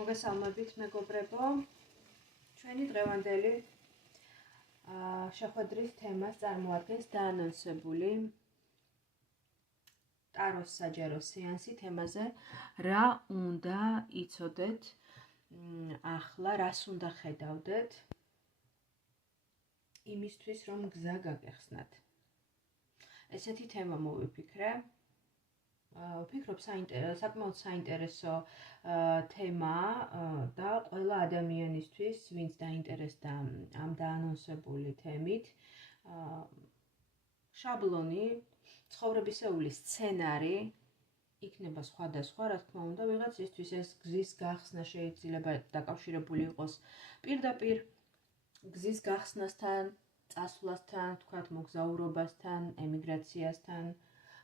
მოგესალმებით მეგობრებო, ჩვენი დღევანდელი შეხვედრის თემას წარმოადგენს დაანონსებული ტაროს საჯარო სეანსი თემაზე რა უნდა იცოდეთ ახლა, რას უნდა ხედავდეთ იმისთვის რომ გზა გაგეხსნათ. ესეთი თემა მოვიფიქრე. ვფიქრობ საკმაოდ საინტერესო თემა და ყველა ადამიანისთვის, ვინც დაინტერესდა ამ დაანონსებული თემით, შაბლონი, ცხოვრებისეული სცენარი იქნება სხვადასხვა, რა თქმა უნდა, ვიღაცისთვის ეს გზის გახსნა შეიძლება დაკავშირებული იყოს პირდაპირ გზის გახსნასთან, წასვლასთან, თქვათ მოგზაურობასთან, ემიგრაციასთან,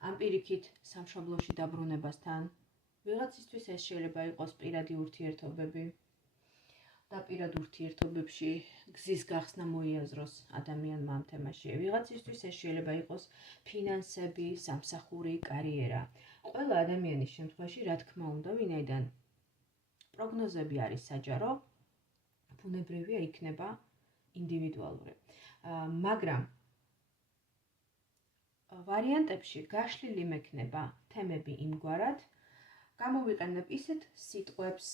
ამ პირიქით სამშობლოში დაბრუნებასთან. ვიღაცისთვის ეს შეიძლება იყოს პირადი ურთიერთობები და პირად ურთიერთობებში გზის გახსნა მოიაზროს ადამიანმა ამ თემაში. ვიღაცისთვის ეს შეიძლება იყოს ფინანსები, სამსახური, კარიერა. ყველა ადამიანის შემთხვევაში, რა თქმა უნდა, ვინაიდან პროგნოზები არის საჯარო, ბუნებრივია იქნება ინდივიდუალური. მაგრამ ვარიანტებში გაშლილი მექნება თემები იმგვარად, გამოვიყენებ ისეთ სიტყვებს,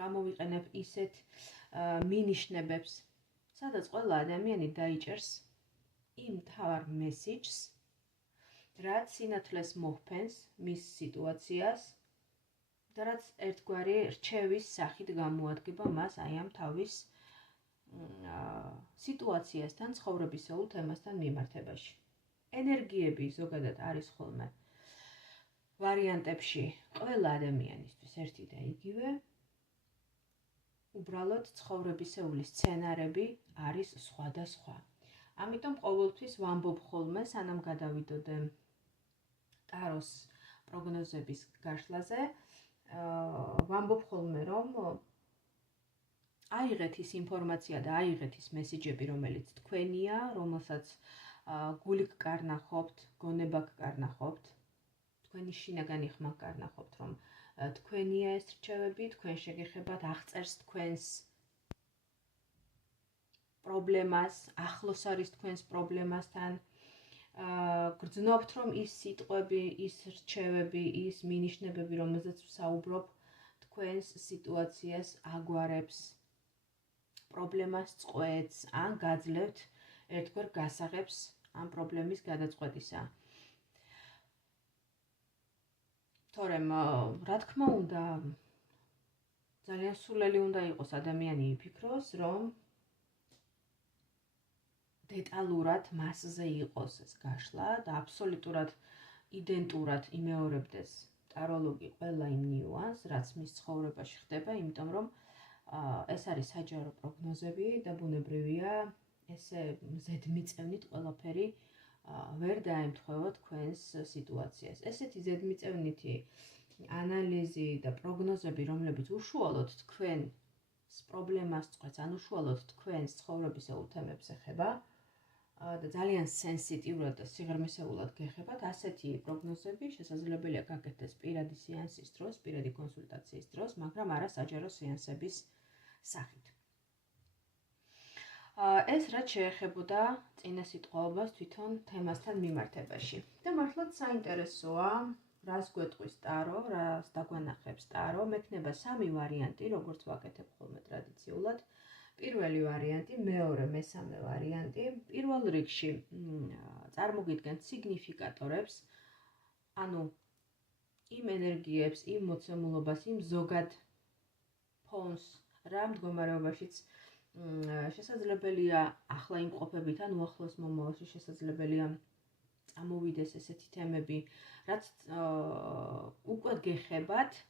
გამოვიყენებ ისეთ მინიშნებებს, სადაც ყველა ადამიანი დაიჭერს იმ თავარ მესიჯს, რაც სინათლეს მოჰფენს მის სიტუაციას და რაც ერთგვარი რჩევის სახით გამოადგება მას აი ამ თავის სიტუაციასთან, ცხოვრებისეულ თემასთან მიმართებაში. ენერგიები ზოგადად არის ხოლმე ვარიანტებში ყველა ადამიანისთვის ერთი და იგივე. უბრალოდ ცხოვრებისეული სცენარები არის სხვადასხვა. ამიტომ ყოველთვის ვამბობ ხოლმე, სანამ გადავიდოდე ტაროს პროგნოზების გაშლაზე, ვამბობ ხოლმე, რომ აიღეთ ის ინფორმაცია და აიღეთ ის მესიჯები, რომელიც თქვენია, რომელსაც გული გკარნახობთ, გონება გკარნახობთ, თქვენი შინაგანი ხმა გკარნახობთ, რომ თქვენია ეს რჩევები, თქვენ შეგეხებათ აღწერს თქვენს პრობლემას, ახლოს არის თქვენს პრობლემასთან, გრძნობთ, რომ ის სიტყვები, ის რჩევები, ის მინიშნებები, რომელზეც ვსაუბრობ, თქვენს სიტუაციას აგვარებს, პრობლემას წყვეტს, ან გაძლევთ ერთგვარ გასაღებს ამ პრობლემის გადაწყვეტისა. თორემ, რა თქმა უნდა, ძალიან სულელი უნდა იყოს ადამიანი იფიქროს, რომ დეტალურად მასზე იყოს ეს გაშლა და აბსოლუტურად იდენტურად იმეორებდეს ტაროლოგი ყველა იმ ნიუანსს, რაც მის ცხოვრებაში ხდება, იმიტომ რომ ეს არის საჯარო პროგნოზები და ბუნებრივია ესე ზედმიწევნით ყველაფერი ვერ დაემთხვევა თქვენს სიტუაციას. ესეთი ზედმიწევნითი ანალიზი და პროგნოზები, რომლებიც უშუალოდ თქვენს პრობლემას წყვეტს, ან უშუალოდ თქვენს ცხოვრებისეულ თემებს ეხება და ძალიან სენსიტიურად და სიღრმისეულად გეხებათ, ასეთი პროგნოზები შესაძლებელია გაკეთდეს პირადი სეანსის დროს, პირადი კონსულტაციის დროს, მაგრამ არა საჯარო სეანსების სახით. ეს რაც შეეხებოდა წინა სიტყვაობას თვითონ თემასთან მიმართებაში. და მართლაც საინტერესოა, რას გვეტყვის ტარო, რას დაგვანახებს ტარო. მექნება სამი ვარიანტი, როგორც ვაკეთებ ხოლმე ტრადიციულად. პირველი ვარიანტი, მეორე, მესამე ვარიანტი. პირველ რიგში წარმოგიდგენთ სიგნიფიკატორებს, ანუ იმ ენერგიებს, იმ მოცემულობას, იმ ზოგად ფონს, რა მდგომარეობაშიც შესაძლებელია ახლა იმყოფებით, ან უახლოს მომავალში შესაძლებელია წამოვიდეს ესეთი თემები, რაც უკვე გეხებათ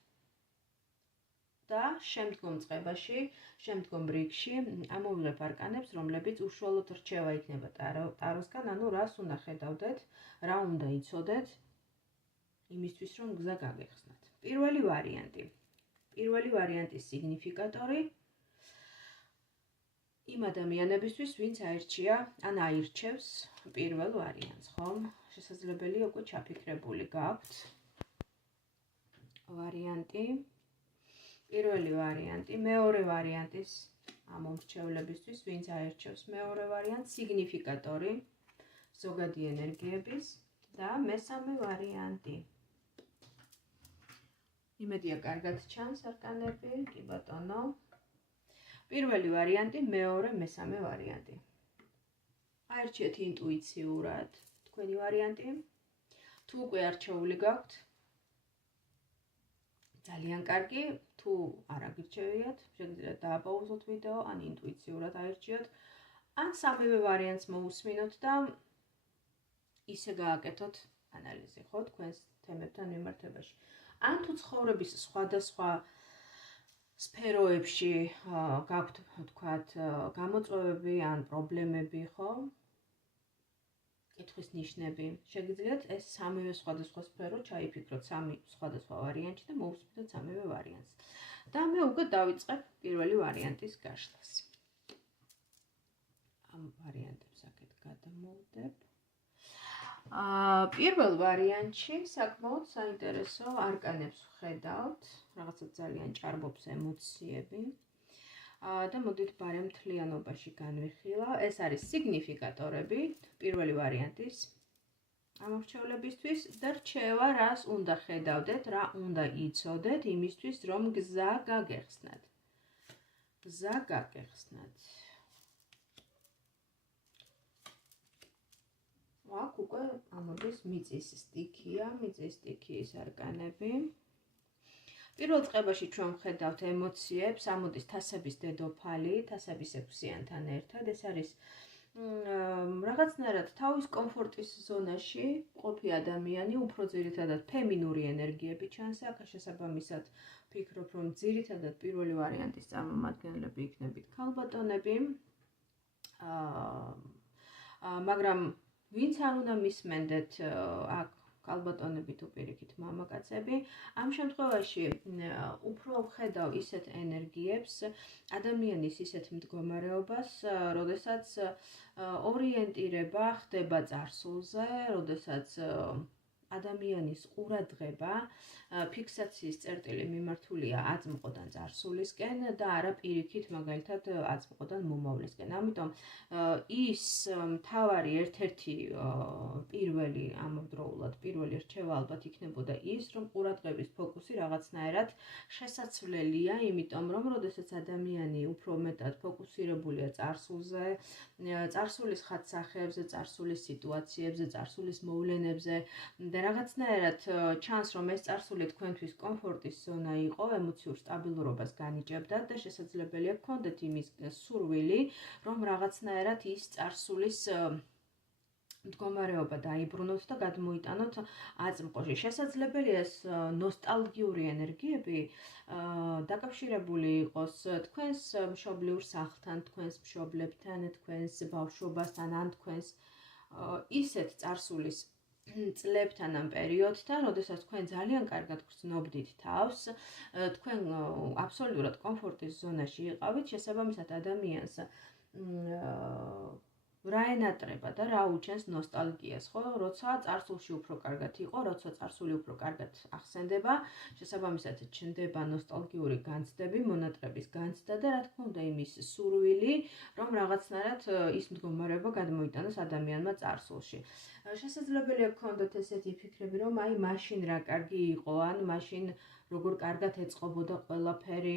და შემდგომ წყებაში, შემდგომ რიგში ამოვიღებ არკანებს, რომლებიც უშუალოდ რჩევა იქნება ტაროსგან, ანუ რას უნდა ხედავდეთ, რა უნდა იცოდეთ იმისთვის, რომ გზა გაგეხსნათ. პირველი ვარიანტის სიგნიფიკატორი იმ ადამიანებისთვის, ვინც აირჩია, ან აირჩევს პირველ ვარიანტს, ხომ? შესაძლებელია უკვე ჩაფიქრებული გაქვთ ვარიანტი. პირველი ვარიანტი, მეორე ვარიანტის ამომრჩევლებისთვის, ვინც აერჩევს მეორე ვარიანტს, სიგნიფიკატორი, ზოგადი ენერგიების და მესამე ვარიანტი. იმედია კარგად ჩანს არკანები, კი ბატონო. პირველი ვარიანტი, მეორე, მესამე ვარიანტი. აერჩიეთ ინტუიციურად თქვენი ვარიანტი. თუ უკვე არჩეული გაქვთ, ძალიან კარგი, თუ არ აგირჩევიათ, შეგიძლიათ დააპაუზოთ ვიდეო, ან ინტუიციურად აერჩიოთ, ან სამივე ვარიანტს მოусმინოთ და ისე გააკეთოთ ანალიზი, ხო, თქვენს თემებთან მიმართებაში. ან თუ ცხოვრების სხვადასხვა სფეროებში გაქვთ, თქვათ, გამოწვევები ან პრობლემები, ხო? კითხვის ნიშნები. შეგიძლიათ ეს სამივე სხვადასხვა სფერო ჩაიფიქროთ სამი სხვადასხვა ვარიანტში და მოусმინოთ სამივე ვარიანტს. და მე უკვე დავიწყებ პირველი ვარიანტის გაშლას. ამ ვარიანტებს აქეთ გადამოვდებ. პირველ ვარიანტში საკმაოდ საინტერესო არკანებს ვხედავთ, რაღაცა ძალიან ჭარბობს ემოციები. და მოდით ბარემ მთლიანობაში განვიხილავ. ეს არის სიგნიფიკატორები პირველი ვარიანტის ამორჩევლებისთვის და რჩევა, რას უნდა ხედავდეთ, რა უნდა იცოდეთ იმისთვის, რომ გზა გაგეხსნათ. გზა გაგეხსნათ. აქ უკვე ამოდის მიწის სტიქია, მიწის სტიქიის არკანები. პირველ წლებაში ჩვენ ვხედავთ ემოციებს, ამოდის თასების დედოფალი, თასების 6-იანთან ერთად. ეს არის რაღაცნაირად თავის კომფორტის ზონაში ყოფი ადამიანი, უფრო ძირითადად ფემინური ენერგიები ჩანს აქ, შესაბამისად ვფიქრობ, რომ ძირითადად პირველი ვარიანტის წარმომადგენლები იქნებით ქალბატონები. მაგრამ ვინც არ უნდა მისმენდეთ აქ ქალბატონები თუ პირიქით მამაკაცები, ამ შემთხვევაში უფრო ვხედავ ისეთ ენერგიებს, ადამიანის ისეთ მდგომარეობას, როდესაც ორიენტირება ხდება წარსულზე, როდესაც ადამიანის ყურადღება ფიქსაციის წერტილი მიმართულია აწმყოდან წარსულისკენ და არა პირიქით მაგალითად აწმყოდან მომავლისკენ. ამიტომ ის მთავარი ერთ-ერთი პირველი ამავდროულად პირველი რჩევა ალბათ იქნებოდა ის, რომ ყურადღების ფოკუსი რაღაცნაირად შესაცვლელია, იმიტომ რომ როდესაც ადამიანი უფრო მეტად ფოკუსირებულია წარსულზე, წარსულის ხატსახეებზე, წარსულის სიტუაციებზე, წარსულის მოვლენებზე და რაღაცნაირად ჩანს, რომ ეს წარსული თქვენთვის კომფორტის ზონა იყო, ემოციურ სტაბილურობას განიჭებდა და შესაძლებელია გქონდეთ იმის სურვილი, რომ რაღაცნაირად ის წარსულის მდგომარეობა დაიბრუნოთ და გადმოიტანოთ აწმყოში. შესაძლებელია ეს ნოსტალგიური ენერგიები დაკავშირებული იყოს თქვენს მშობლიურ სახლთან, თქვენს მშობლებთან, თქვენს ბავშვობასთან ან თქვენს ისეთ წარსულის წლებთან ამ პერიოდთან, როდესაც თქვენ ძალიან კარგად გრძნობდით თავს, თქვენ აბსოლუტურად კომფორტის ზონაში იყავით, შესაბამისად ადამიანს რა ენატრება და რა უჩენს ნოსტალგიას, ხო? როცა წარსულში უფრო კარგად იყო, როცა წარსული უფრო კარგად ახსენდება, შესაბამისად ჩნდება ნოსტალგიური განცდები, მონატრების განცდა და რა თქმა უნდა იმის სურვილი, რომ რაღაცნაირად ის მდგომარეობა გადმოიტანოს ადამიანმა წარსულში. შესაძლებელია გქონდეთ ესეთი ფიქრები, რომ აი მაშინ რა კარგი იყო, ან მაშინ როგორ კარგად ეწყობოდა ყველაფერი,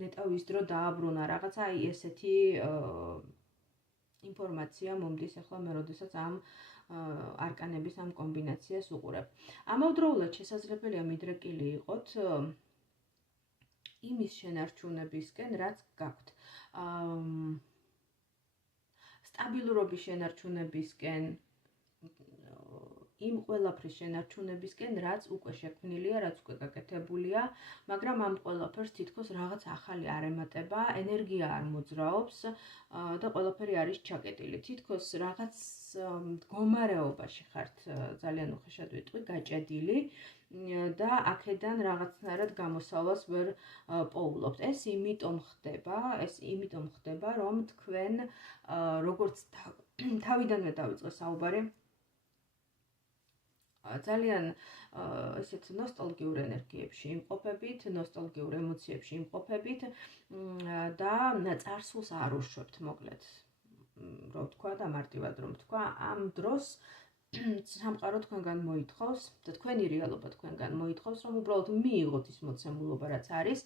ნეტავ ის დრო დააბრუნა, რაღაცა აი ესეთი ინფორმაცია მომდის ახლა მე როდესაც ამ არკანების ამ კომბინაციას უყურებ. ამავდროულად შესაძლებელია მიდრეკილი იყოთ იმის შენარჩუნებისკენ, რაც გაქვთ. სტაბილურობის შენარჩუნებისკენ, იმ ყველაფრის შენარჩუნებისკენ, რაც უკვე შექმნილია, რაც უკვე გაკეთებულია, მაგრამ ამ ყველაფერს თითქოს რაღაც ახალი არ ემატება, ენერგია არ მოძრაობს და ყველაფერი არის ჩაკეტილი. თითქოს რაღაც მდგომარეობაში ხართ, ძალიან უხეშად ვიტყვი, გაჭედილი და აქედან რაღაცნაირად გამოსავალს ვერ პოულობთ. ეს იმიტომ ხდება, რომ თქვენ როგორც თავიდანვე დავიწყე საუბარი ძალიან ესეთ ნოსტალგიურ ენერგიებში იმყოფებით, ნოსტალგიურ ემოციებში იმყოფებით და წარსულს არ უშვებთ, მოკლედ. Რომ თქვა და მარტივად რომ თქვა, ამ დროს სამყარო თქვენგან მოითხოვს და თქვენი რეალობა თქვენგან მოითხოვს, რომ უბრალოდ მიიღოთ ის მოცემულობა, რაც არის,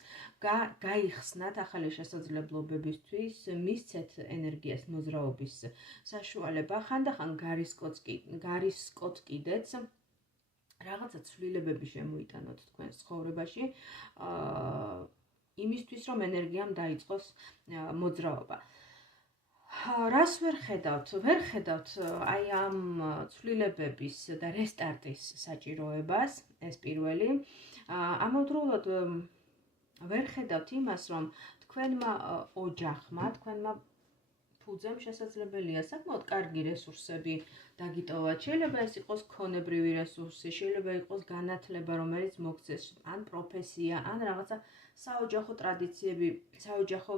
გაიხსნათ ახალი შესაძლებლობებისთვის, მისცეთ ენერგიას მოძრაობის საშუალება, ხანდახან გარისკოთ კიდეც რაღაცა ცვლილებები შემოიტანოთ თქვენს ცხოვრებაში, იმისთვის, რომ ენერგიამ დაიწყოს მოძრაობა. რას ვერ ხედავთ? ვერ ხედავთ აი ამ ცვლილებების და რესტარტის საჭიროებას, ეს პირველი. ამავდროულად ვერ ხედავთ იმას, რომ თქვენმა ოჯახმა, თქვენმა ფუძემ შესაძლებელია საკმაოდ კარგი რესურსები დაგიტოვათ. შეიძლება ეს იყოს ქონებრივი რესურსი, შეიძლება იყოს განათლება, რომელიც მოგცეს, ან პროფესია, ან რაღაცა საოჯახო ტრადიციები, საოჯახო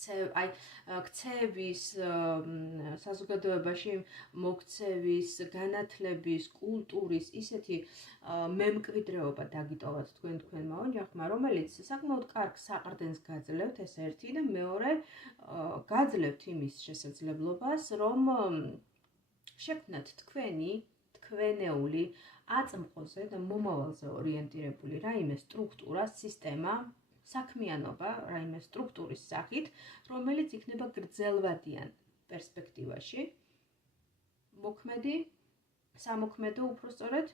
ქცევის, საზოგადოებაში მოგცევის, განათლების, კულტურის, ისეთი მემკვიდრეობა დაგიტოვათ თქვენმა ოჯახმა, რომელიც საკმაოდ კარგ საყრდენს გაძლევთ, ეს ერთი და მეორე გაძლევთ იმის შესაძლებლობას, რომ შექმნათ თქვენეული აწმყოზე და მომავალზე ორიენტირებული რაიმე სტრუქტურა, სისტემა, საქმიანობა, რაიმე სტრუქტურის სახით, რომელიც იქნება გრძელვადიან პერსპექტივაში, მოქმედი, სამოქმედო უпростоრად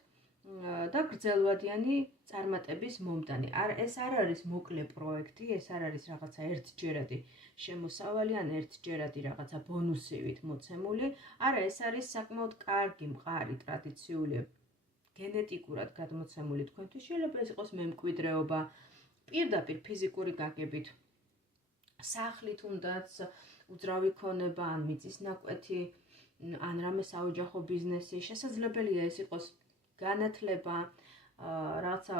და გრძელვადიანი წარმატების მომდანი. ეს არ არის მოკლე პროექტი, ეს არ არის რაღაცა ერთჯერადი შემოსავალი ან ერთჯერადი რაღაცა ბონუსივით მოცემული, არა, ეს არის საკმაოდ კარგი, მყარი, ტრადიციული, გენეტიკურად გადმოცემული თქვენთვის, შეიძლება ეს იყოს მემკვიდრეობა, პირდაპირ ფიზიკური გაგებით, სახლი თუნდაც, უძრავი ქონება, ან მიწის ნაკვეთი, ან რამე საოჯახო ბიზნესი, შესაძლებელია ეს იყოს განათლება, რაღაცა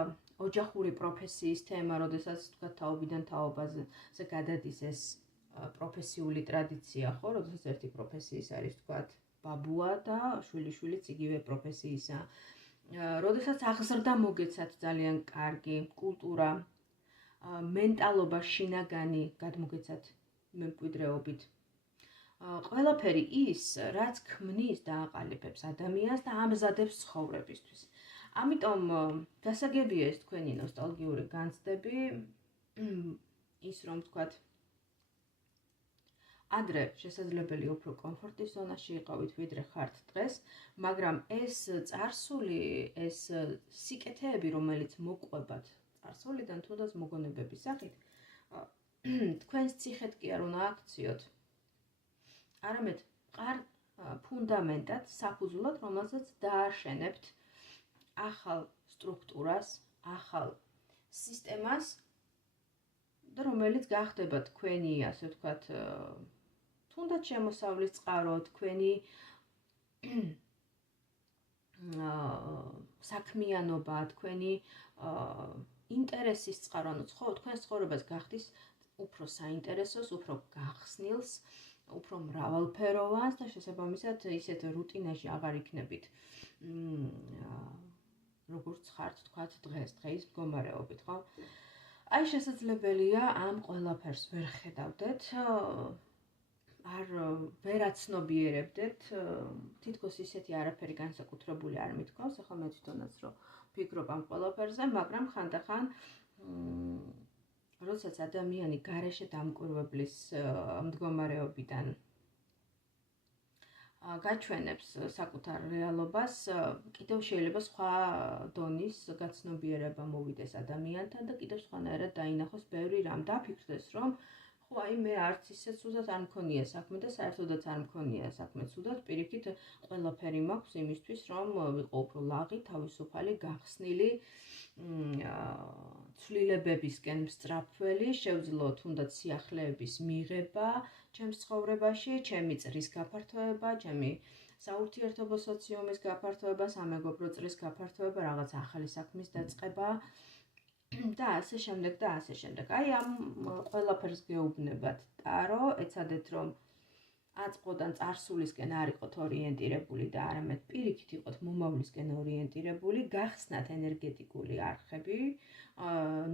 ოჯახური პროფესიის თემა, როდესაც თქვა თაობიდან თაობაზე გადადის ეს პროფესიული ტრადიცია, ხო, როდესაც ერთი პროფესიის არის თქვა ბაბუა და შვილიშვილიც იგივე პროფესიისა. როდესაც აღზრდა მოგეცათ ძალიან კარგი კულტურა, მენტალობა, შინაგანი გადმოგეცათ მემკვიდრეობით. ყველაფერი ის, რაც ქმნის და აყალიბებს ადამიანს და ამზადებს ცხოვრებისთვის. ამიტომ გასაგებია ეს თქვენი ნოსტალგიური განცდები, ის რომ თქვათ, ადრე შესაძლებელი უფრო კომფორტის ზონაში იყავით, ვიდრე ხართ დღეს, მაგრამ ეს წარსული, ეს სიკეთეები, რომელიც მოყვებათ წარსულიდან თუნდაც მოგონებების სახით, თქვენს ციხედ კი არ უნდა აქციოთ, არამედ მყარ ფუნდამენტად, საფუძვლად, რომელსაც დააშენებთ ახალ სტრუქტურას, ახალ სისტემას და რომელიც გახდება თქვენი, ასე ვთქვათ, თუნდაც შემოსავლის წყარო, თქვენი საქმიანობა, თქვენი ინტერესის წყარო, ანუ თქვენს ცხოვრებას გახდის უფრო საინტერესოს, უფრო გახსნილს, უფრო მრავალფეროვანს და შესაბამისად ისეთ რუტინაში აღარ იქნებით, როგორც ხართ თქვათ დღეს მდგომარეობით, ხო? აი შესაძლებელია ამ ყველაფერს ვერ ხედავდეთ, ვერ აცნობიერებდეთ, თითქოს ისეთი არაფერი განსაკუთრებული არ მithქვავს, ახლა მე თვითონაც რომ ვფიქრობ ამ ყველაფერზე, მაგრამ ხანდახან როდესაც ადამიანი გარეშე დამკვირვებლის მდგომარეობიდან გაჩვენებს საკუთარ რეალობას, კიდევ შეიძლება სხვა დონის გაცნობიერება მოვიდეს ადამიანთან და კიდევ სხვანაირად დაინახოს ბევრი რამ, დაფიქრდეს, რომ ხო, აი მე არც ისე ცუდად არ მქონია საქმე და საერთოდაც არ მქონია საქმე ცუდად, პირიქით ყველაფერი მაქვს იმისთვის, რომ ვიყო უფრო ლაღი, თავისუფალი, გახსნილი, ცვლილებებისკენ მსწრაფველი, შევძლო თუნდაც სიახლეების მიღება ჩემს ცხოვრებაში, ჩემი წრის გაფართოება, ჩემი საურთიერთობო სოციუმის გაფართოება, სამეგობრო წრის გაფართოება, რაღაც ახალი საქმის დაწყება და ასე შემდეგ და ასე შემდეგ. აი ამ ყველაფერს გეუბნებათ ტარო, ეცადეთ რომ აწყოდან წარსულისკენ არ იყოთ ორიენტირებული და არამედ პირიქით იყოთ მომავლისკენ ორიენტირებული, გახსნათ ენერგეტიკული არხები,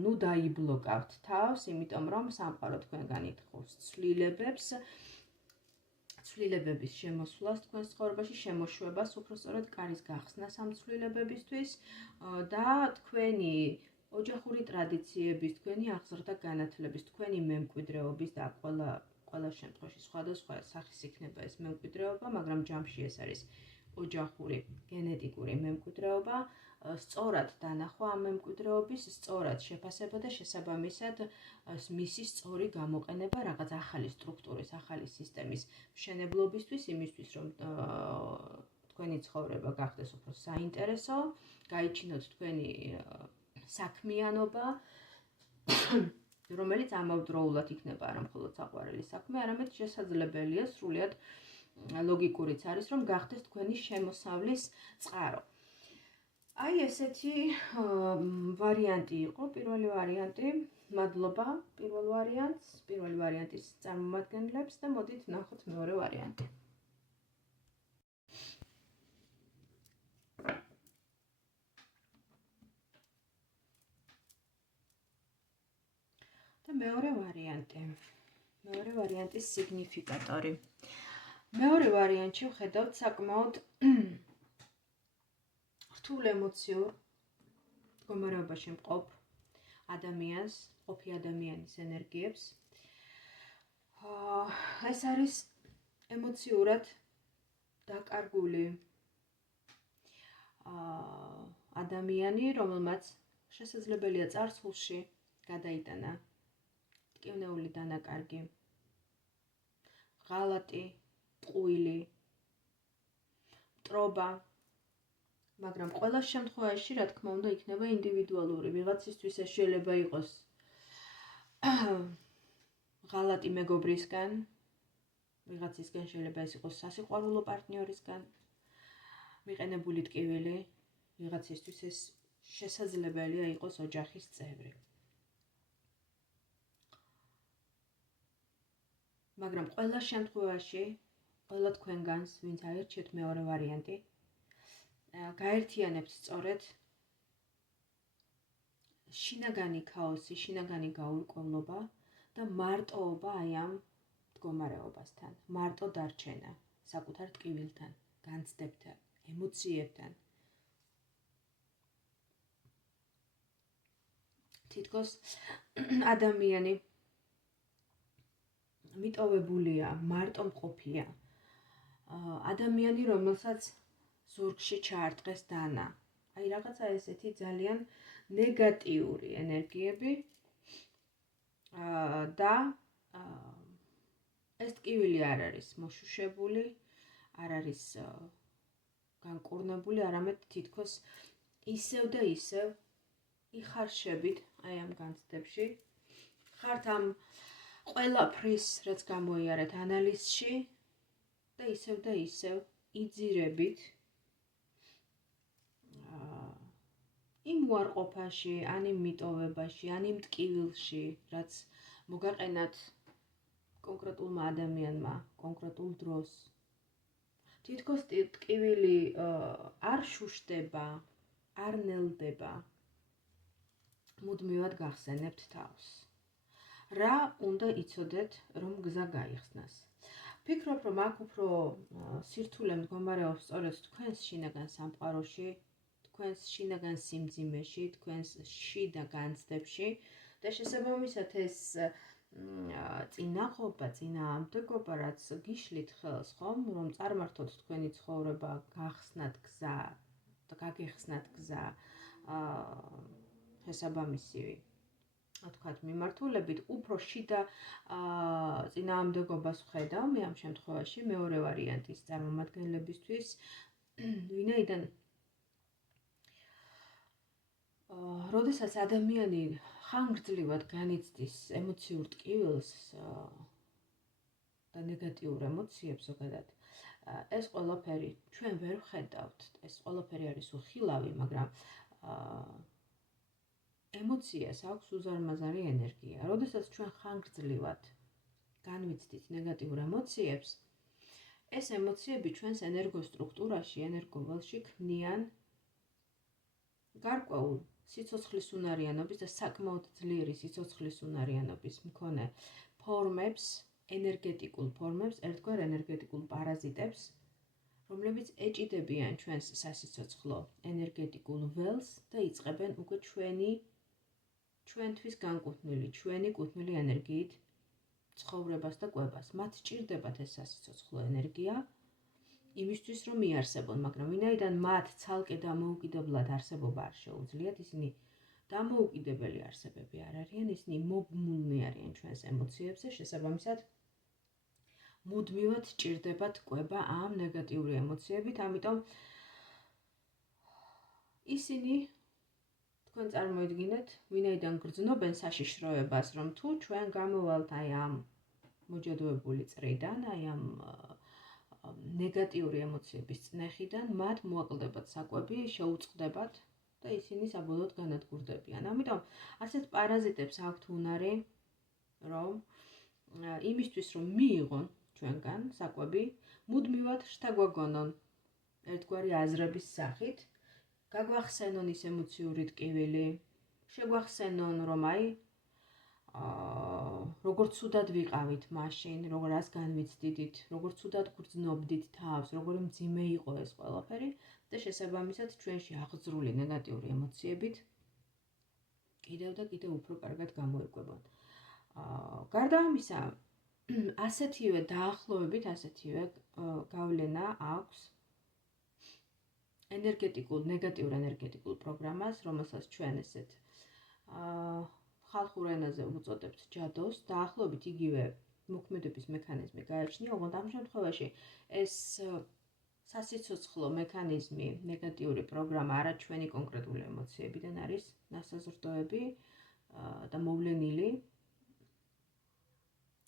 ნუ დაიბლოკავთ თავს, იმიტომ რომ სამყარო თქვენგან ითხოვს ცვლილებების შემოსვლას თქვენს ცხოვრებაში, შემოშვებას, უпростоრად კარის გახსნას ამ ცვლილებებისთვის და თქვენი ოჯახური ტრადიციების, თქვენი აღზრდა განათლების, თქვენი მემკვიდრეობის და ყველა შემთხვევაში სხვადასხვა სახის იქნება ეს მემკვიდრეობა, მაგრამ ჯამში ეს არის ოჯახური, გენეტიკური მემკვიდრეობა, სწორად დანახვა ამ მემკვიდრეობის, სწორად შეფასება და შესაბამისად მისი სწორი გამოყენება რაღაც ახალი სტრუქტურის, ახალი სისტემის მშენებლობისთვის, იმისთვის რომ თქვენი ცხოვრება გახდეს უფრო საინტერესო, გაიჩინოთ თქვენი საქმიანობა, რომელიც ამავდროულად იქნება არა მხოლოდ საყვარელი საქმე, არამედ შესაძლებელია სრულიად ლოგიკურიც არის, რომ გახდეს თქვენი შემოსავლის წყარო. აი ესეთი ვარიანტი იყო, პირველი ვარიანტი. მადლობა პირველ პირველი ვარიანტის წარმომადგენლებს და მოდით ვნახოთ მეორე ვარიანტი. და მეორე ვარიანტის სიგნიფიკატორი. მეორე ვარიანტში ვხედავთ საკმაოდ რთულ ემოციურ მდგომარეობაში მყოფ ადამიანს, ყოფი ადამიანის ენერგიებს. ეს არის ემოციურად დაკარგული ადამიანი, რომელმაც შესაძლებელია წარსულში გადაიტანა ტკივნეული დანაკარგი, ღალატი, ტყუილი, მტრობა, მაგრამ ყველა შემთხვევაში, რა თქმა უნდა, იქნება ინდივიდუალური. ვიღაცისთვის ეს შეიძლება იყოს ღალატი მეგობრისგან, ვიღაცისგან შეიძლება ეს იყოს სასიყვარულო პარტნიორისგან, მიყენებული ტკივილი, ვიღაცისთვის ეს შესაძლებელია იყოს ოჯახის წევრი. მაგრამ ყველა შემთხვევაში, ყველა თქვენგანს, ვინც აერჩიეთ მეორე ვარიანტი, გაერთიანებთ სწორედ შინაგანი ქაოსი, შინაგანი გაურკვევლობა და მარტოობა აი ამ მდგომარეობასთან, მარტო დარჩენა საკუთარ ტკივილთან, განცდებთან, ემოციებთან. თითქოს ადამიანი მიტოვებულია, მარტო მყოფია. ადამიანი, რომელსაც ზურგში ჩაარტყეს დანა. აი რაღაცა ესეთი ძალიან ნეგატიური ენერგიები და ეს ტკივილი არ არის მოშუშებული, არ არის განკურნებული, არამედ თითქოს ისევ და ისევ იხარშებით აი ამ განცდებში. ხართ ამ ყველაფრის, რაც გამოიარეთ ანალიზში და ისევ იძირებით იმ უარყოფაში, ან იმ მიტოვებაში, ან იმ ტკივილში, რაც მოგაყენათ კონკრეტულმა ადამიანმა, კონკრეტულ დროს. თითქოს ტკივილი არ შუშდება, არ ნელდება, მუდმივად გახსენებთ თავს. რა უნდა იცოდეთ, რომ გზა გაიხსნას. ფიქრობ, რომ აქ უფრო სირთულე მდგომარეობს სწორედ თქვენს შინაგან სამყაროში, თქვენს შინაგან სიმძიმეში, თქვენს შიდა განცდებში და შესაბამისად ეს წინაღობა, წინააღმდეგობა, რაც გიშლით ხელს, ხომ, რომ წარმართოთ თქვენი ცხოვრება, გახსნათ გზა და გაგეხსნათ გზა შესაბამისი თქვათ მიმართულებით, უფრო შიდა წინააღმდეგობას ვხედავ მე ამ შემთხვევაში მეორე ვარიანტის წარმომადგენლებისთვის, ვინაიდან როდესაც ადამიანი ხანგრძლივად განიცდის ემოციურ ტკივილს და ნეგატიურ ემოციებს ზოგადად, ეს ყველაფერი ჩვენ ვერ ვხედავთ, ეს ყველაფერი არის უხილავი, მაგრამ ემოციას აქვს უზარმაზარი ენერგია. როდესაც ჩვენ ხანგრძლივად განვიცდით ნეგატიურ ემოციებს, ეს ემოციები ჩვენს ენერგოსტრუქტურაში, ენერგოველში ქმნიან გარკვეულ სიცოცხლის უნარიანობის და საკმაოდ ძლიერი სიცოცხლის უნარიანობის მქონე ფორმებს, ენერგეტიკულ ფორმებს, ერთგვარ ენერგეტიკულ პარაზიტებს, რომლებიც ეჭიდებიან ჩვენს სასიცოცხლო ენერგეტიკულ ველს და იწყებენ უკვე ჩვენთვის განკუთვნილი, ჩვენი კუთვნილი ენერგიით ცხოვრებას და კვებას. მათ სჭირდებათ ეს სასიცოცხლო ენერგია იმისთვის, რომ მიარსებონ, მაგრამ ვინაიდან მათ ცალკე დამოუკიდებლად არსებობა არ შეუძლიათ, ისინი დამოუკიდებელი არსებები არ არიან, ისინი მობმულნი არიან ჩვენს ემოციებზე, შესაბამისად მუდმივად სჭირდებათ კვება ამ ნეგატიური ემოციებით, ამიტომ ისინი თქვენ წარმოიდგინეთ, ვინაიდან გრძნობენ საშიშროებას, რომ თუ ჩვენ გამოვალთ აი ამ მოჯადოებული წრიდან, აი ამ ნეგატიური ემოციების წნეხიდან, მათ მოაკლდებათ საკვები, შეუწყდებათ და ისინი საბოლოოდ განადგურდებიან. ამიტომ ასეთ პარაზიტებს აქვთ უნარი, რომ იმისთვის, რომ მიიღონ ჩვენგან საკვები, მუდმივად შთაგვაგონონ ერთგვარი აზრების სახით, გაგვახსენონ ის ემოციური ტკივილი, შეგვახსენონ, რომ აი როგორ ცუდად ვიყავით მაშინ, რას განვიცდიდით, როგორ ცუდად გრძნობდით თავს, როგორი მძიმე იყო ეს ყველაფერი და შესაბამისად ჩვენში აღძრული ნეგატიური ემოციებით კიდევ და კიდევ უფრო კარგად გამოიკვებონ. გარდა ამისა, ასეთივე დაახლოებით, ასეთივე გავლენა აქვს ნეგატიურ ენერგეტიკულ პროგრამას, რომელსაც ჩვენ ესეთ ხალხურ ენაზე უწოდებთ ჯადოს, დაახლოებით იგივე მოქმედების მექანიზმი გააჩნია, ოღონდ ამ შემთხვევაში ეს სასიცოცხლო მექანიზმი, ნეგატიური პროგრამა არა ჩვენი კონკრეტული ემოციებიდან არის ნასაზრდოები და მოვლენილი,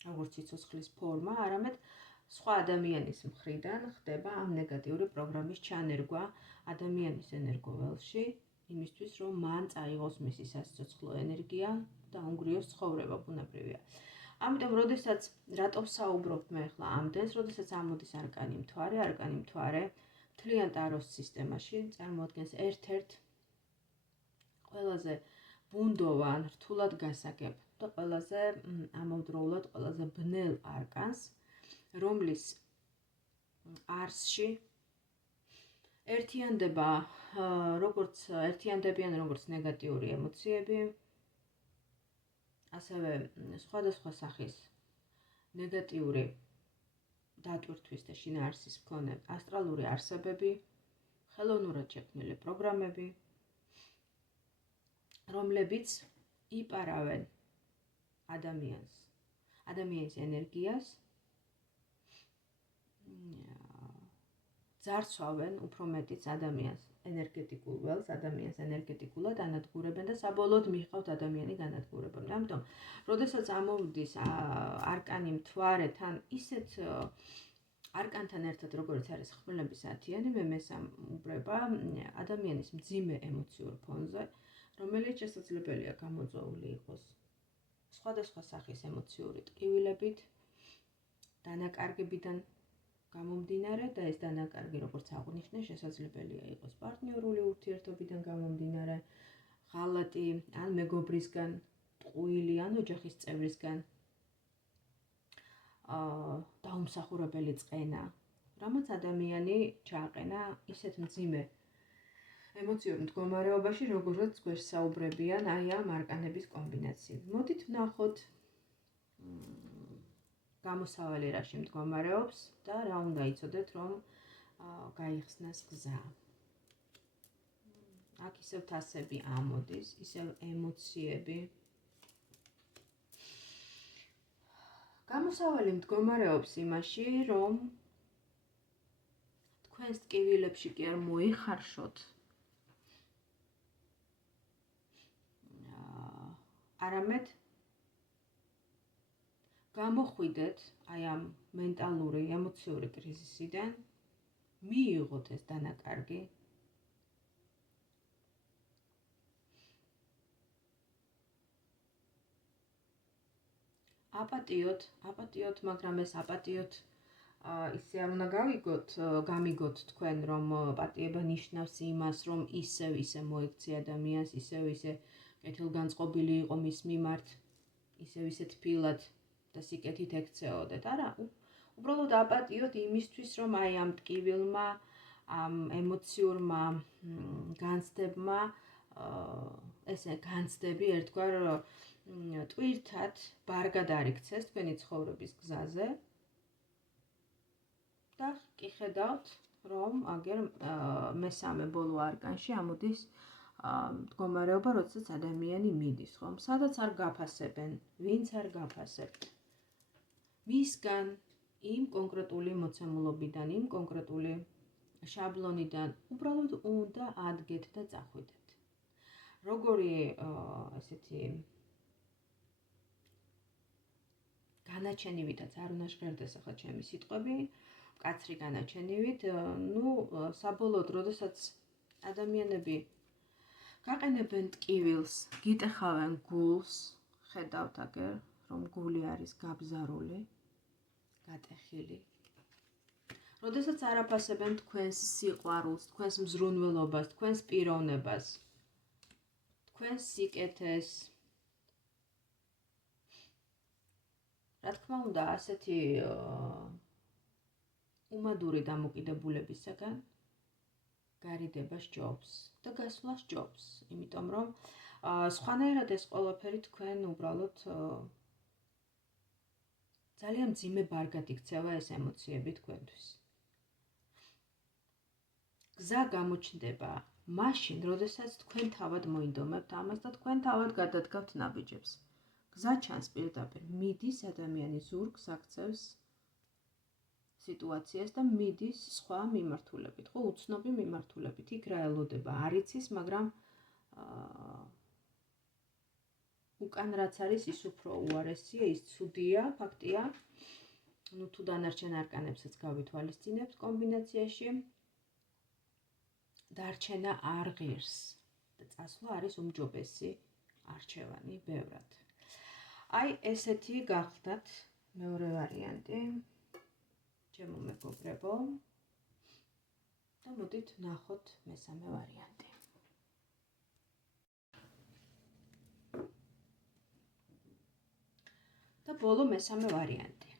როგორც სიცოცხლის ფორმა, არამედ სხვა ადამიანის მხრიდან ხდება ამ ნეგატიური პროგრამის ჩანერგვა ადამიანის ენერგოველში, იმისთვის, რომ მან წაიღოს მისი სასიცოცხლო ენერგია და უნგრიოს ცხოვრება ბუნებრივია. ამიტომ, როდესაც რატო ვსაუბრობ მე ახლა ამდენს, როდესაც ამოდის არკანი მთვარე მთლიან ტაროს სისტემაში წარმოადგენს ერთ-ერთ ყველაზე ბუნდოვან, რთულად გასაგებ და ყველაზე ამავდროულად ყველაზე ბნელ არკანს, რომლის არსში ერთიანდებიან როგორც ნეგატიური ემოციები, ასევე სხვადასხვა სახის ნეგატიური დატვირთვის და შინაარსის მქონე ასტრალური არსებები, ხელოვნურად შექმნილი პროგრამები, რომლებიც იპარავენ ადამიანის ენერგიას, ძარცვავენ უფრო მეტიც ადამიანს ენერგეტიკულ ველს, ადამიანს ენერგეტიკულად ანადგურებენ და საბოლოოდ მიჰყავთ ადამიანი განადგურებამდე. ამიტომ, როდესაც ამოვიდეს არკანი მთვარეთან, ისეთ არკანთან ერთად, როგორც არის ხმლების 10-იანი, მე მესამუბრება ადამიანის მძიმე ემოციურ ფონზე, რომელიც შესაძლებელია გამოწვეული იყოს სხვადასხვა სახის ემოციური ტკივილებით, დანაკარგებიდან გამომდინარე და ეს დანაკარგი, როგორც აღვნიშნე, შესაძლებელია იყოს პარტნიორული ურთიერთობიდან გამომდინარე, ღალატი, ან მეგობრისგან, ტყუილი, ან ოჯახის წევრისგან დაუმსახურებელი წყენა, რამაც ადამიანი ჩააყენა ისეთ მძიმე ემოციურ მდგომარეობაში, როგორც გვესაუბრებიან აი ამ არკანების კომბინაციები. მოდით ვნახოთ გამოსავალი რაში მდგომარეობს და რა უნდა იცოდეთ, რომ გაიხსნას გზა. აქ ისევ თასები ამოდის, ისევ ემოციები. გამოსავალი მდგომარეობს იმაში, რომ თქვენს ტკივილებში კი არ მოიხარშოთ, არამედ გამოხვიდეთ აი ამ მენტალური, ემოციური კრიზისიდან, მიიღოთ ეს დანაკარგი, აპატიოთ, მაგრამ ეს აპატიოთ ისე არ უნდა გამიგოთ თქვენ, რომ პატიება ნიშნავს იმას, რომ ისე მოექცი ადამიანს, ისე კეთილგანწყობილი იყო მის მიმართ, ისე თბილად და სიკეთით ექცეოდეთ. არა, უბრალოდ აპატიოთ იმისთვის, რომ აი ამ ტკივილმა, ამ ემოციურმა განცდებმა, ესე განცდები ერთგვარ ტვირთად ბარგად არ იქცეს თქვენი ცხოვრების გზაზე. და კი ხედავთ, რომ აგერ მესამე ბოლო არკანში ამოდის მდგომარეობა, როდესაც ადამიანი მიდის, ხომ? სადაც არ გაფასებენ, ვინც არ გაფასებთ. ვისგან, იმ კონკრეტული მოცემულობიდან, იმ კონკრეტული შაბლონიდან უბრალოდ უნდა ადგეთ და წახვიდეთ. როგორი ესეთი განაჩენივითაც არ უნდა ჟღერდეს ახლა ჩემი სიტყვები, მკაცრი განაჩენივით, საბოლოოდ, როდესაც ადამიანები გაყენებენ ტკივილს, გიტეხავენ გულს, ხედავთ აგერ, რომ გული არის გაბზარული, გატეხილი. როდესაც არ აფასებენ თქვენს სიყვარულს, თქვენს მზრუნველობას, თქვენს პიროვნებას, თქვენს სიკეთეს, რა თქმა უნდა, ასეთი უმადური დამოკიდებულებისაგან გარიდება სჯობს და გასვლა სჯობს, იმიტომ რომ სხვანაირად ეს ყველაფერი თქვენ უბრალოდ ძალიან მძიმე ბარგად იქცევა ეს ემოციები თქვენთვის. გზა გამოჩნდება მაშინ, როდესაც თქვენ თავად მოინდომებთ ამას და თქვენ თავად გადადგავთ ნაბიჯებს. გზა ჩანს პირდაპირ, მიდის ადამიანი ზურგს აქცევს სიტუაციას და მიდის სხვა მიმართულებით, ხო, უცნობი მიმართულებით. იქ რა ელოდება, არ იცის, მაგრამ უკან რაც არის, ის უფრო უარესია, ის ცუდია, ფაქტია. თუ დანარჩენ არკანებსაც გავითვალისწინებთ კომბინაციაში, დარჩენა არ ღირს და წასვლა არის უმჯობესი არჩევანი ბევრად. აი, ესეთი გახლდათ მეორე ვარიანტი. ჩემო მეგობრებო, და მოდით ნახოთ მესამე ვარიანტი. და ბოლო მესამე ვარიანტი.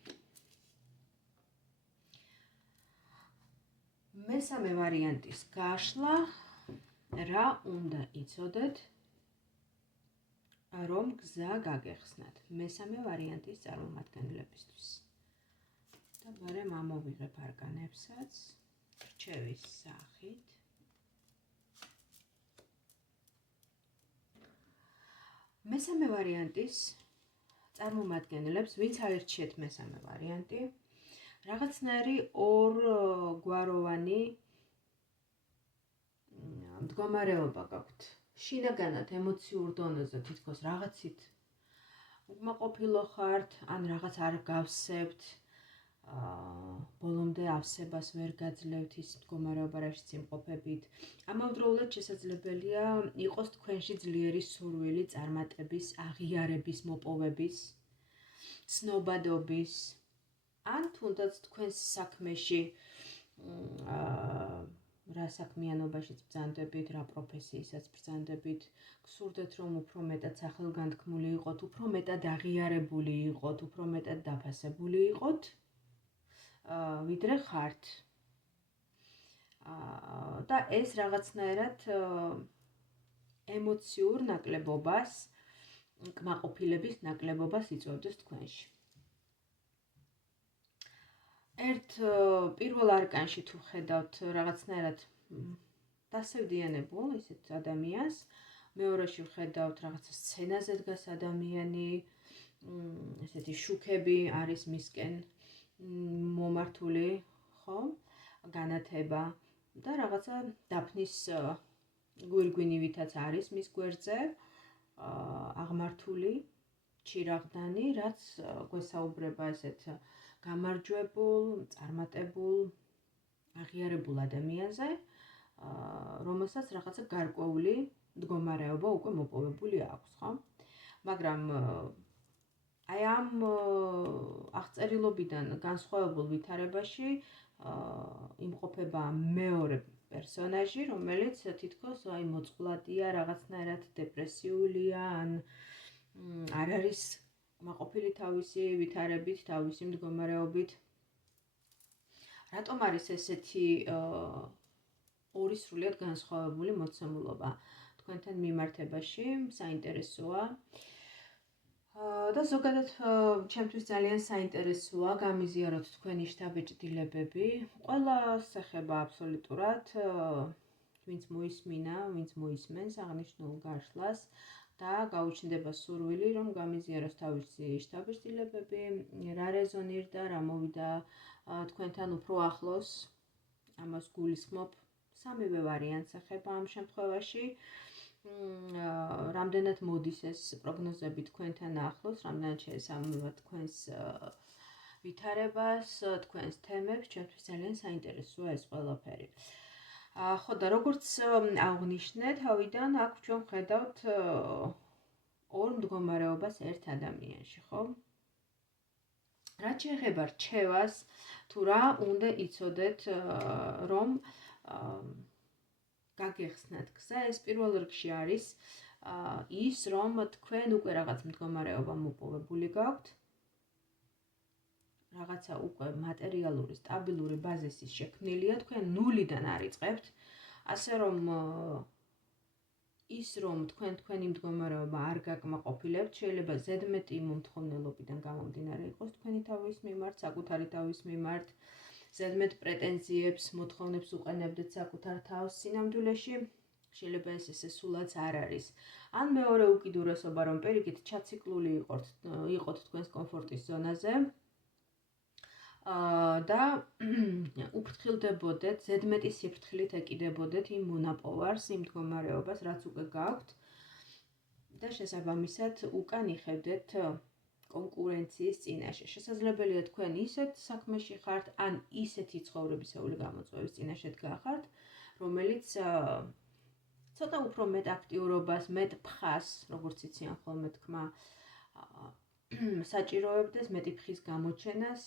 მესამე ვარიანტის გაშლა რა უნდა იცოდეთ, რომ გზა გაგეხსნათ მესამე ვარიანტის წარმომადგენლებისთვის. და მერე ამოვიღებ არკანებსაც რჩევის სახით. მესამე ვარიანტის წარმომადგენლებს, ვინც აირჩიეთ მესამე ვარიანტი, რაღაცნაირი ორგვაროვანი მდგომარეობა გაქვთ. შინაგანად ემოციურ დონეზე თითქოს რაღაცით უკმაყოფილო ხართ, ან რაღაც არ გავსებთ, ბოლომდე ავსებას ვერ გაძლევთ ის მდგომარეობა, რაშიც იმყოფებით. ამავდროულად შესაძლებელია იყოს თქვენში ძლიერი სურვილი წარმატების, აღიარების, მოპოვების, ცნობადობის, ან თუნდაც თქვენს საქმეში რა საქმიანობაშიც ბრძანდებით, რა პროფესიისაც ბრძანდებით, გსურდეთ, რომ უფრო მეტად სახელგანთქმული იყოთ, უფრო მეტად აღიარებული იყოთ, უფრო მეტად დაფასებული იყოთ, ვიდრე ხართ. და ეს რაღაცნაირად ემოციურ ნაკლებობას, კმაყოფილების ნაკლებობას იწვევდეს თქვენში. პირველ არკანში თუ ხედავთ რაღაცნაირად დასევდიანებულ ისეთ ადამიანს, მეორეში ვხედავთ რაღაცა სცენაზე დგას ადამიანი, ესეთი შუქები არის მისკენ მომართული, ხო? განათება და რაღაცა დაფნის გვირგვინივითაც არის მის გვერდზე, აღმართული ჩირაღდანი, რაც გვესაუბრება ესეთ გამარჯვებულ, წარმატებულ, აღიარებულ ადამიანზე, რომელსაც რაღაცა გარკვეული მდგომარეობა უკვე მოპოვებული აქვს, ხო? მაგრამ აი ამ აღწერილობიდან განსხვავებულ ვითარებაში იმყოფება მეორე პერსონაჟი, რომელიც თითქოს აი მოწყვლადია, რაღაცნაირად დეპრესიულია, ან არ არის მაყოფილი თავისი ვითარებით, თავისი მდგომარეობით. რატომ არის ესეთი ორი სრულიად განსხვავებული მოცემულობა თქვენთან მიმართებაში? საინტერესოა. და ზოგადად ჩემთვის ძალიან საინტერესოა გამიზიაროთ თქვენი შთაბეჭდილებები. ყველას ეხება აბსოლუტურად, ვინც მოისმინა, ვინც მოისმენს აღნიშნულ გაშლას და გაუჩნდება სურვილი, რომ გამიზიაროს თავისი შთაბეჭდილებები, რა რეზონირდა, რა მოვიდა თქვენთან უფრო ახლოს. ამას გულისხმობ. სამივე ვარიანტს ეხება ამ შემთხვევაში. რამდენად მოდის ეს პროგნოზები თქვენთან ახლოს, რამდენად შეესაბამება თქვენს ვითარებას, თქვენს თემებს, ჩემთვის ძალიან საინტერესოა ეს ყველაფერი. ხო და როგორც აღნიშნე, თავიდან აქ ჩვენ ვხედავთ ორ მდგომარეობას ერთ ადამიანში, ხო? რაც შეეხება რჩევას, თუ რა უნდა იცოდეთ, რომ გაგეხსნათ გზა, ეს პირველ რიგში არის ის, რომ თქვენ უკვე რაღაც მდგომარეობა მოპოვებული გაქვთ, რაღაცა უკვე მატერიალური, სტაბილური ბაზისის შექმნილია, თქვენ ნულიდან არიწყებთ, ასე რომ ის, რომ თქვენი მდგომარეობა არ გაკმაყოფილებთ, შეიძლება ზედმეტი მომთხოვნელობიდან გამომდინარე იყოს თქვენი თავის მიმართ, საკუთარი თავის მიმართ, ზედმეტ პრეტენზიებს, მოთხოვნებს უყენებდეთ საკუთარ თავს სინამდვილეში, შეიძლება ეს სულაც არ არის. ან მეორე უკიდურესობა, რომ პირიქით ჩაციკლული იყოთ თქვენს კომფორტის ზონაზე და უფრთხილდებოდეთ, ზედმეტი სიფრთხილით ეკიდებოდეთ იმ მონაპოვარს, იმ მდგომარეობას, რაც უკვე გაქვთ და შესაბამისად უკან იხევდეთ კონკურენციის წინაშე. შესაძლებელია თქვენ ისეთ საქმეში ხართ, ან ისეთი ცხოვრებისეული გამოწვევის წინაშე დგახართ, რომელიც ცოტა უფრო მეტ აქტიურობას, მეტ ფხას, როგორც იციან ხოლმე თქმა, საჭიროებდეს, მეტი ფხის გამოჩენას,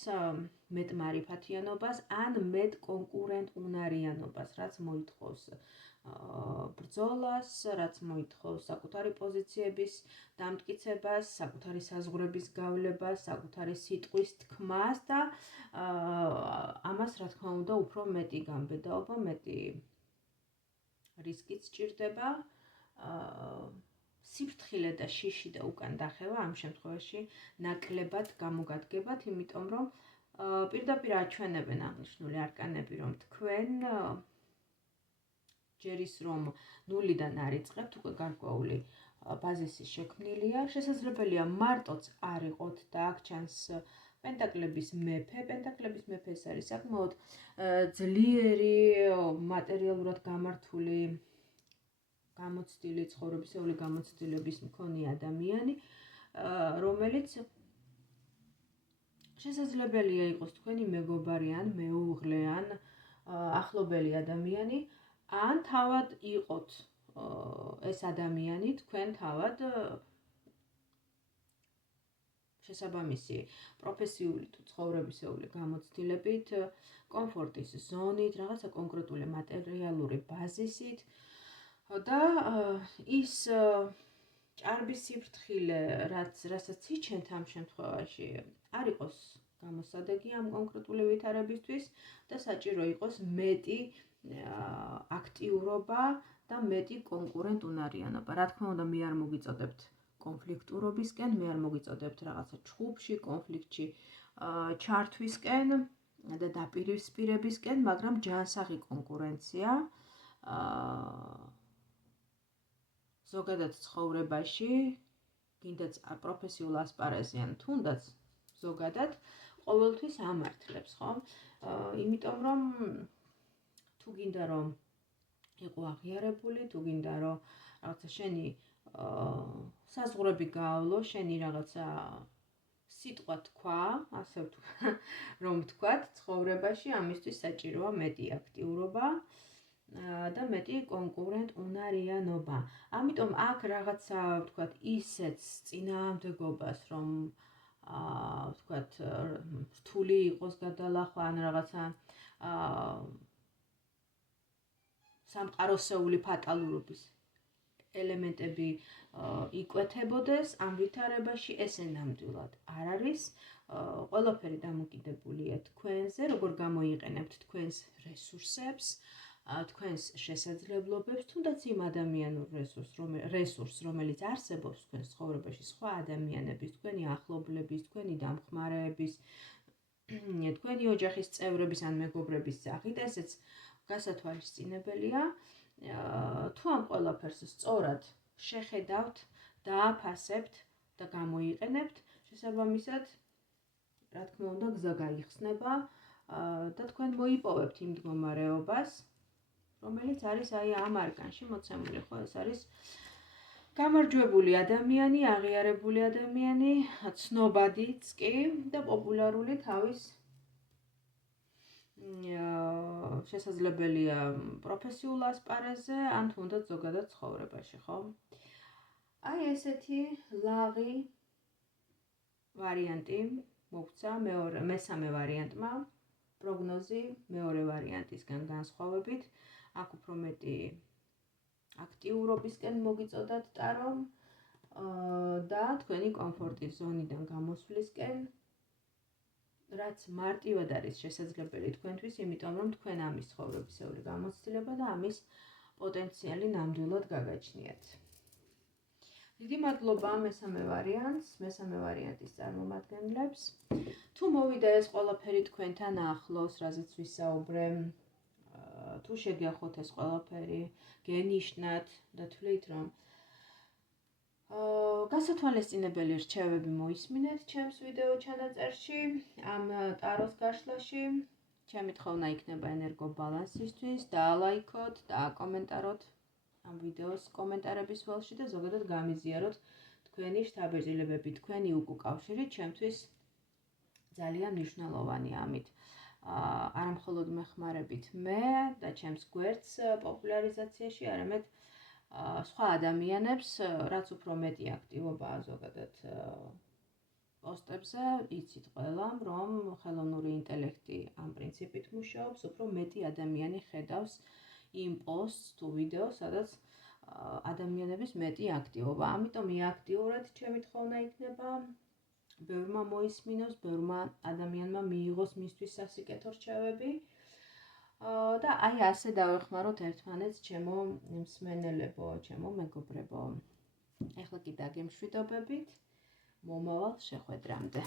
მეტ მარიფათიანობას, ან მეტ კონკურენტუნარიანობას, რაც მოითხოვს ბრძოლას, რაც მოითხოვს საკუთარი პოზიციების დამტკიცებას, საკუთარი საზღვრების გავლებას, საკუთარი სიტყვის თქმას და ამას რა თქმა უნდა უფრო მეტი გამბედაობა, მეტი რისკიც სჭირდება. სიფრთხილე და შიში და უკან დახევა ამ შემთხვევაში ნაკლებად გამოგადგებათ, იმიტომ რომ პირდაპირ აჩვენებენ აღნიშნული არკანები, რომ თქვენ ჯერ ის რომ ნულიდან არიწყებთ, უკვე გარკვეული ბაზისი შექმნილია, შესაძლებელია მარტოც არ იყოთ და აქ ჩანს პენტაკლების მეფე. პენტაკლების მეფე ეს არის საკმაოდ ძლიერი, მატერიალურად გამართული, გამოცდილი ცხოვრებისეული გამოცდილების მქონე ადამიანი, რომელიც შესაძლებელია იყოს თქვენი მეგობარი ან მეუღლე ან ახლობელი ადამიანი, ან თავად იყოთ ეს ადამიანი თქვენ თავად შესაბამისი პროფესიული თუ ცხოვრებისეული გამოცდილებით, კომფორტის ზონით, რაღაცა კონკრეტული მატერიალური ბაზისით და ის ჭარბი სიფრთხილე, რასაც იჩენთ ამ შემთხვევაში, არ იყოს გამოსადეგი ამ კონკრეტული ვითარებისთვის და საჭირო იყოს მეტი აქტიურობა და მეტი კონკურენტუნარიანობა. რა თქმა უნდა, მე არ მოგიწოდებთ კონფლიქტურობისკენ, მე არ მოგიწოდებთ რაღაცა ჩხუბში, კონფლიქტში ჩართვისკენ და დაპირისპირებისკენ, მაგრამ ჯანსაღი კონკურენცია ზოგადად ცხოვრებაში, გინდაც პროფესიულ ასპარეზზე ან თუნდაც ზოგადად ყოველთვის ამართლებს, ხო? იმიტომ რომ თუ გინდა რომ იყო აღიარებული, თუ გინდა რომ რაღაცა შენი საზღვრები გაავლო, შენი რაღაცა სიტყვა თქვა, ასე რომ ვთქვათ, ცხოვრებაში ამისთვის საჭიროა მეტი აქტიურობა და მეტი კონკურენტუნარიანობა. ამიტომ აქ რაღაცა ვთქვათ ისეთ წინააღმდეგობას, რომ ვთქვათ, რთული იყოს გადალახვა ან რაღაცა სამყაროსეული ფატალურობის ელემენტები იკვეთებოდეს ამ ვითარებაში, ესე ნამდვილად არ არის. ყველაფერი დამოკიდებულია თქვენზე, როგორ გამოიყენებთ თქვენს რესურსებს, თქვენს შესაძლებლობებს, თუნდაც იმ ადამიანურ რესურსს, რომელიც არსებობს თქვენს ცხოვრებაში, სხვა ადამიანების, თქვენი ახლობლების, თქვენი დამხმარეების, თქვენი ოჯახის წევრების ან მეგობრების სახით, ესეც გასათვალისწინებელია. თუ ამ ყველაფერს სწორად შეხედავთ, დააფასებთ და გამოიყენებთ, შესაბამისად, რა თქმა უნდა, გზა გაიხსნება და თქვენ მოიპოვებთ იმ მდგომარეობას, რომელიც არის აი ამ არკანში მოცემული, ხო, ეს არის გამარჯვებული ადამიანი, აღიარებული ადამიანი, ცნობადიც კი და პოპულარული თავის შესაძლებელია პროფესიულ ასპარეზზე, ან თუნდაც ზოგადად ცხოვრებაში, ხო? აი ესეთი ლაღი ვარიანტი მოგცა მესამე ვარიანტმა, პროგნოზი მეორე ვარიანტისგან განსხვავებით, აქ უფრო მეტი აქტიურობისკენ მოგიწოდათ ტარო და თქვენი კომფორტის ზონიდან გამოსვლისკენ, რაც მარტივად არის შესაძლებელი თქვენთვის, იმიტომ რომ თქვენ ამის ცხოვრებისეული გამოცდილება და ამის პოტენციალი ნამდვილად გაგაჩნიათ. დიდი მადლობა მესამე ვარიანტის წარმომადგენლებს. თუ მოვიდა ეს ყველაფერი თქვენთან ახლოს, რაზეც ვისაუბრე, თუ შეგეხოთ ეს ყველაფერი, გენიშნათ და თვლით, რომ გასათვალისწინებელი რჩევები მოისმინეთ ჩემს ვიდეო ჩანაწერში, ამ ტაროს გაშლაში. ჩემი თხოვნა იქნება ენერგო ბალანსისთვის, დაალაიქოთ, დააკომენტაროთ ამ ვიდეოს კომენტარების ველში და ზოგადად გამიზიაროთ თქვენი შთაბეჭდილებები, თქვენი უკუკავშირი ჩემთვის ძალიან მნიშვნელოვანია ამით. არა მხოლოდ მეხმარებით მე და ჩემს გვერდს პოპულარიზაციაში, არამედ სხვა ადამიანებს, რაც უფრო მეტი აქტივობაა ზოგადად პოსტებზე, იცით ყველამ, რომ ხელოვნური ინტელექტი ამ პრინციპით მუშაობს, უფრო მეტი ადამიანი ხედავს იმ პოსტს თუ ვიდეოს, სადაც ადამიანების მეტი აქტივობა. ამიტომ მიაქტიურეთ, ჩემი თხოვნა იქნება, ბევრმა მოისმინოს, ბევრმა ადამიანმა მიიღოს მისთვის სასიკეთო რჩევები. და აი ასე დავეხმაროთ ერთმანეთს, ჩემო მსმენელებო, ჩემო მეგობრებო. ეხლა კი დაგემშვიდობებით, მომავალ შეხვედრამდე.